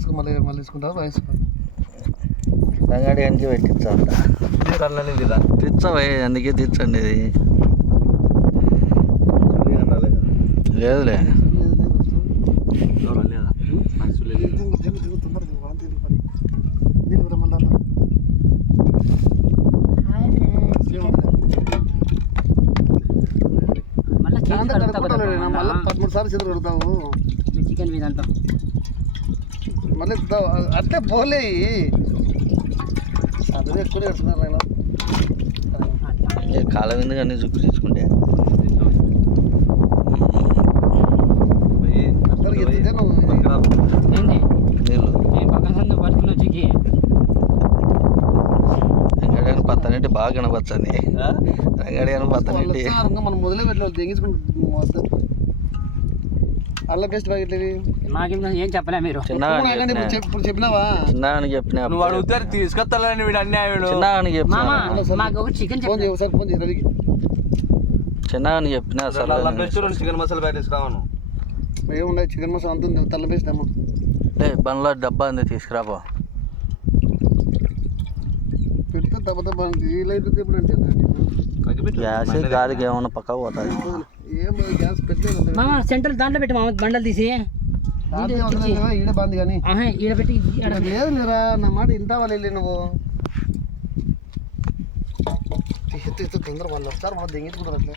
తీసుకో మళ్ళీ తీసుకుంటారు వేసుకో రంగాడి అని పెట్టించా తెచ్చవే అందుకే తెచ్చండి ఇది లేదులే మళ్ళీ 13 సార్లు చేతులు కడుగుతాము చికెన్ మీద అంటాం మళ్ళీ అట్లే పోలే అదే ఎక్కువ కడుతున్నారు నేను కాలం ఎందుకు అన్ని జుక్కు తీసుకుంటే నీళ్ళు రంగాడి పత్తనంటే బాగా కనపచ్చని రంగాడి అని పత్తనంటే మనం మొదలే పెట్టలేదు తెగించుకుంటాం అల్ల బెస్ట్ ప్యాకెట్లు ఇవి ఏం చెప్పలే మీరు ఇప్పుడు చెప్పినావా చిన్నగాని చెప్పినా నువ్వు అడుగుతారు తీసుకొస్తాలని వీడు అన్యాయుడు చిన్నగాని చెప్పినా మాకు ఒక చికెన్ ఫోన్ చేయ ఒకసారి ఫోన్ చేయ రవికి చిన్నగాని చెప్పినా అసలు చికెన్ మసాలా ప్యాకెట్స్ కావాను ఏముండే చికెన్ మసాలా అంత ఉంది తల్ల వేసినాము బండ్లో డబ్బా ఉంది తీసుకురాబో పెడితే దెబ్బ దెబ్బ ఈ లైట్ ఎప్పుడు అంటే గ్యాస్ గాలికి ఏమన్నా పక్క పోతుంది ఏం గ్యాస్ పెట్టలేదు మామ సెంటర్ దాంట్లో పెట్టి మామ బండలు తీసి ఈడ బాంది కానీ ఈడ పెట్టి లేదు లేరా నా మాట ఇంటావా వెళ్ళి నువ్వు ఎత్తు తొందర వాళ్ళు వస్తారు మనం దెంగించుకుంటారు అట్లే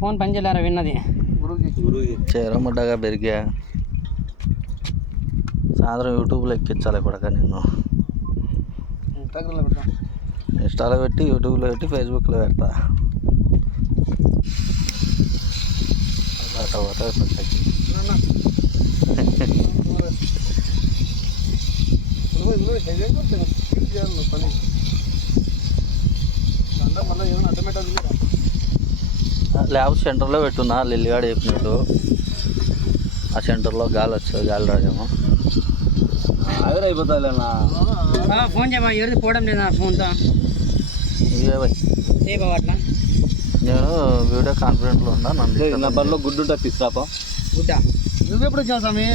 ఫోన్ పని చేయలేరా విన్నది చీరముడ్డగా పెరిగా సాయంత్రం యూట్యూబ్లో ఎక్కించాలి కొడక నిన్ను ఇన్స్టాగ్రామ్లో పెడతాం ఇన్స్టాలో పెట్టి యూట్యూబ్లో పెట్టి ఫేస్బుక్లో పెడతా పని మళ్ళీ ఏమైనా అడ్డమేటది ల్యాబ్ సెంటర్లో పెట్టున్నా లిల్లిగాడు చెప్పినట్టు ఆ సెంటర్లో గాలి వస్తుంది గాలి రాజేమో ఆవిరైపోతాయిలేనా ఫోన్ చేయమా ఎవరిది పోవడం లేదా ఫోన్తో ఏ బాబు అట్లా నేను వీడియో కాన్ఫిడెంట్లో ఉన్నా నన్ను నా పనిలో గుడ్డు ఉంటుంది తీసుకురాపా గుడ్డ నువ్వెప్పుడు వచ్చావు స్వామి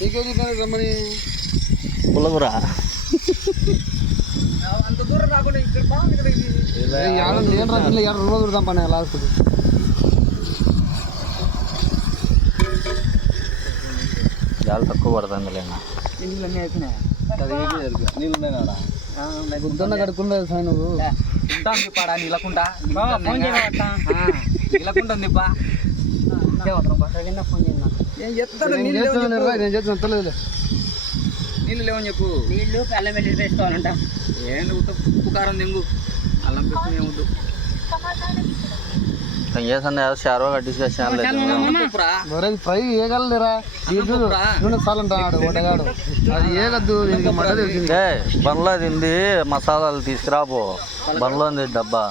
నీకే చెప్పాను రమ్మని పులగురా అంత దూరం రాకుండా ఇక్కడ బాగుంది కదా ఇది నేను రాత్రి 2 రోజులు తంపా లాస్ట్ గాలి తక్కువ పడుతుంది లేనా నీళ్ళన్నీ అయిపోయినాయి నీళ్ళు గుద్దన్న కడుక్కుండా సార్ నువ్వు పాడా నీళ్ళకుంటా ఫోన్ చేయవా నీళ్ళకుంటుంది బా ఫోన్ చేయండి నేను చేస్తాను తెలియదు నీళ్ళు లేవని చెప్పు నీళ్ళు అల్లం వెళ్ళి వేసుకోవాలంట ఏంటి ఉప్పు కారం తెంగు అల్లం పెట్టుకుని ఏముద్దు చేసండి షార్వా కట్టించుకొచ్చాను ఫ్రై ఏగలరా చాలంటాడు ఒకటగాడు అది ఏగద్దు దీనికి మట తెలిసింది బండ్లో తింది మసాలాలు తీసుకురాబో బండ్లో ఉంది డబ్బా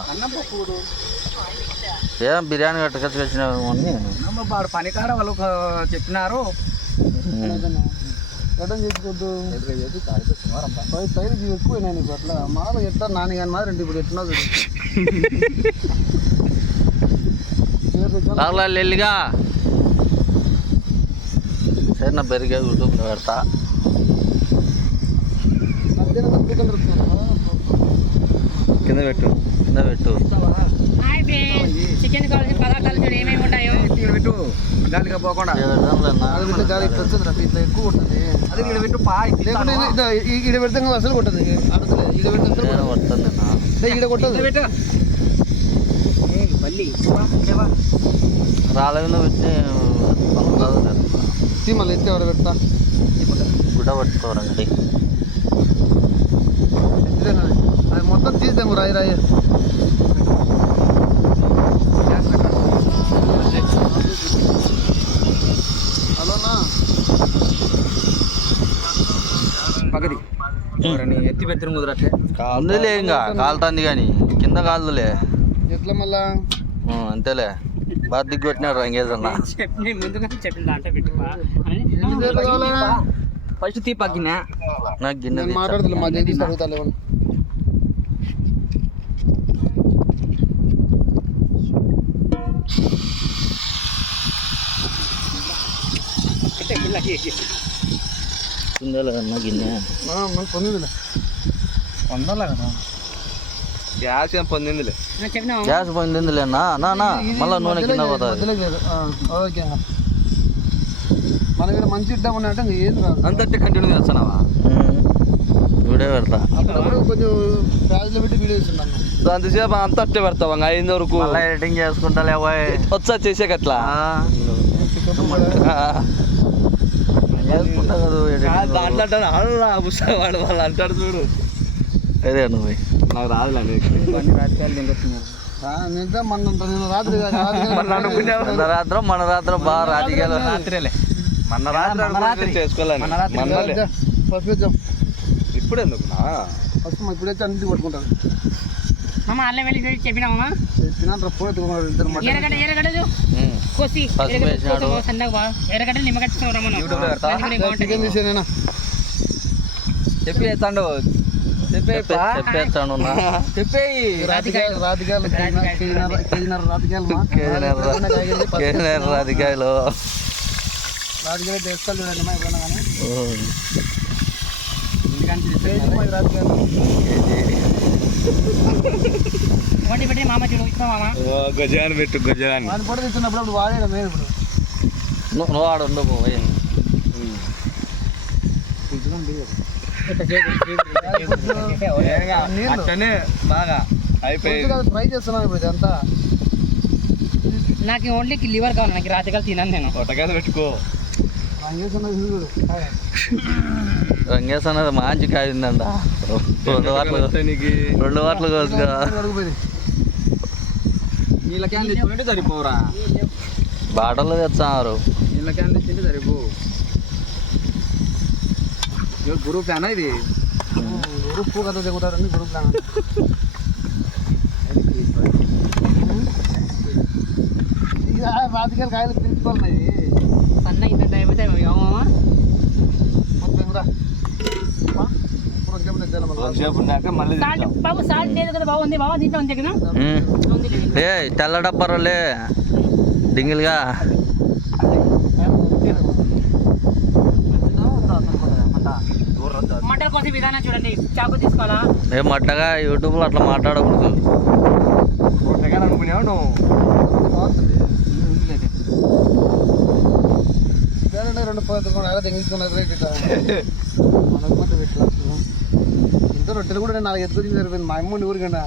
ఏం బిర్యానీ కట్టుకొచ్చుకొచ్చినాము అని వాడు పనికాడ వాళ్ళు చెప్పినారు ఎడం చేసుకోవద్దు సైడ్కి ఎక్కువ నీకు అట్లా మామూలుగా ఎట్లా నాని కానీ మాదిరి ఇప్పుడు ఎట్లా వెళ్ళిగా సరే నా పెరిగా యూట్యూబ్లో పెడతా కింద పెట్టు చికెన్ కావాల్సిన పదార్థాలు చూడు ఏమేమి ఉంటాయో పెట్టు గాలిగా పోకుండా గాలి ఇట్లా వచ్చింది ఇట్లా ఎక్కువ ఉంటుంది అది ఇక్కడ పెట్టు పా ఈడ పెడితే అసలు కొట్టదు ఈడ పెడితే ఈడ కొట్టదు పెట్టు మళ్ళీ రాళ్ళ మీద పెట్టి మళ్ళీ ఎత్తే ఎవరు పెడతా గుడ్డ పట్టుకోరండి అది మొత్తం తీద్దాము రాయి హలోనా పగది ఎత్తి పెద్దరు కుదరట్లే కాదులే ఇంకా కాలుతుంది కానీ కింద కాదులే ఎట్లా మళ్ళా అంతేలే బాగా దిగ్గొట్టినాడు రంగేజన్న ముందుగా చెప్పిన దాంట్లో పెట్టి ఫస్ట్ తీ పక్కినా నాకు గిన్నె మాట్లాడుతున్నా మా జగదీష్ అడుగుతాలే ఉందా లేదన్నా గిన్నె మనకు పొందిందిలే వందలే కదా గ్యాస్ ఏం పొందిందిలే. చెప్పినావా గ్యాస్ పోయిందిలేనా నా మళ్ళీ నూనె కింద పోతుంది. మధ్యలోకి లేదు ఓకే మన ఇక్కడ మంచి ఇద్దాం అంటే ఏం రాదు అంతట్టే కంటిన్యూ చేస్తున్నావా? వీడియో పెడతా. అప్పుడప్పుడు కొంచెం ప్యాజ్లో పెట్టి వీడియో ఇస్తున్నాను అంతసేపు అంతట్టే పెడతావా? 5 వరకు మళ్ళీ ఎడిటింగ్ చేసుకుంటా లేవోయ్. వచ్చా చేసేకట్లా చేసుకుంటా కదా editing. దాంట్లో అంటారు ఆడురా వాడు వాళ్ళు అంటాడు చూడు. అదే నువ్వు నాకు రాదులే నిజం మన రాత్రి మన రాత్రం బాగా రాజకీయాలు మన రాత్రి చేసుకోవాలని మనలే. ఫస్ట్ వచ్చాం ఇప్పుడు ఎందుకునా ఫస్ట్ ఇప్పుడు వచ్చి అన్నింటి పట్టుకుంటాను మామ అల్లం వెళ్ళి చెప్పినామా తినాలి ఫోన్ ఎత్తుకున్నాడు ఇద్దరు మధ్య ఎర్రగడ్డ కోసి పసుపు వేసినాడు. సన్నగా ఎర్రగడ్డ నిమ్మగడ్డ యూట్యూబ్లో పెడతా. చికెన్ తీసేనా చెప్పి ఎత్తాడు చెప్పేస్తాను చెప్పేయి. రాతికాయలు కేజీన్నర రాతికాయలు రాజకీయాలు రాతికాయలు తెస్తాను చూడండి మా ఎప్పుడన్నా కానీ రాతికాయలు వండి పెట్టి మామ చూడు ఇస్తాం మామ గజాన్ని పెట్టు గజాన్ని. వాడిని పొడి తెచ్చినప్పుడు వాడేయడం లేదు ఇప్పుడు నువ్వు ఆడు ఉండవు అట్టనే బాగా అయిపోయింది. ట్రై చేస్తున్నాను ఇప్పుడు ఇదంతా నాకు ఓన్లీ లివర్ కావాలి, నాకు రాజకాలు తినాను నేను. పొట్టకాయలు పెట్టుకో. రంగేశ్ అన్నది మంచి కాయ ఉందంట. 2 వాట్లు కోసుగా నీళ్ళ క్యాన్ తెచ్చుకుంటే సరిపోరా. బాటల్లో తెచ్చారు. నీళ్ళ క్యాన్ తెచ్చింటే సరిపో. గ్రూప్ అన్నా ఇది గ్రూప్ కదా దిగుతారండి గ్రూప్ ఇక రాజకీయాలు కాయలు తీసుకోవాలి సన్న ఇంత అయిపోతే బాబు సాల్ట్ లేదు కదా, బాగుంది బాబు దీంట్లో ఉంది కదా. ఏ తెల్ల డబ్బర్లే డింగిల్గా మటన్ కోసే విధానం చూడండి. చాకు తీసుకోవాలా? ఏ మట్టగా యూట్యూబ్లో అట్లా మాట్లాడకూడదు. పొట్టకాయలు అనుకునేవా నువ్వు? రెండు పోతున్నారు అలా తెగించుకున్నారు ఇంత రొట్టెలు కూడా నేను 4 ఎత్తుకొచ్చి సరిపోయింది. మా అమ్మ ఊరికన్నా